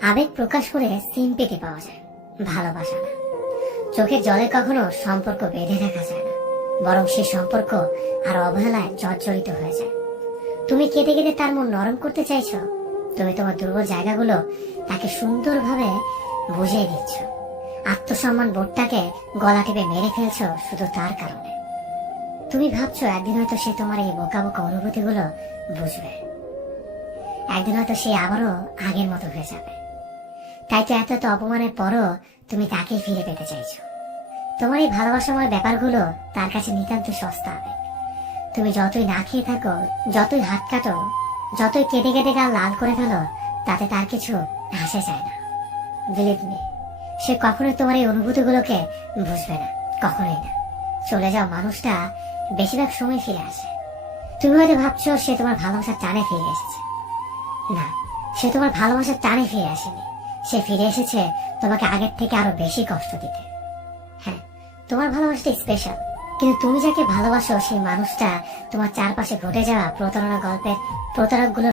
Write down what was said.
আবেগ প্রকাশ করে সিম্পেথি পাওয়া যায়, ভালোবাসা না। চোখের জলে কখনো সম্পর্ক বেঁধে রাখা যায় না, বরং সে সম্পর্ক আর অবহেলায় জর্জরিত হয়ে যায়। তুমি কেঁদে কেঁদে তার মন নরম করতে চাইছো, তুমি তোমার দুর্বল জায়গাগুলো তাকে সুন্দরভাবে বুঝিয়ে দিচ্ছ। আত্মসম্মান বোধটাকে গলা টিপে মেরে ফেলছো শুধু তার কারণে। তুমি ভাবছো একদিন হয়তো সে তোমার এই বোকা বোকা অনুভূতিগুলো বুঝবে, একদিন হয়তো সে আবারও আগের মতো হয়ে যাবে। তাই তো এত অপমানের পরও তুমি তাকেই ফিরে পেতে চাইছো। তোমার এই ভালোবাসাময় ব্যাপারগুলো তার কাছে নিতান্ত সস্তা হবে। তুমি যতই না খেয়ে থাকো, যতই হাত কাটো, যতই কেটে কেটে গাল লাল করে ফেলো, তাতে তার কিছু আসে যায় না। বিলিভ মি, সে কখনোই তোমার এই অনুভূতিগুলোকে বুঝবে না, কখনোই না। চলে যাও মানুষটা বেশিরভাগ সময় ফিরে আসে। তুমি হয়তো ভাবছো সে তোমার ভালোবাসার টানে ফিরে এসেছে। না, সে তোমার ভালোবাসার টানে ফিরে আসেনি। সে ফিরে এসেছে তোমাকে আগের থেকে আরো বেশি কষ্ট দিতে। হ্যাঁ, তোমার ভালোবাসাটা স্পেশাল, কিন্তু তুমি যাকে ভালোবাসো সেই মানুষটা তোমার চারপাশে ঘটে যাওয়া প্রতারণা গল্পের প্রতারকগুলো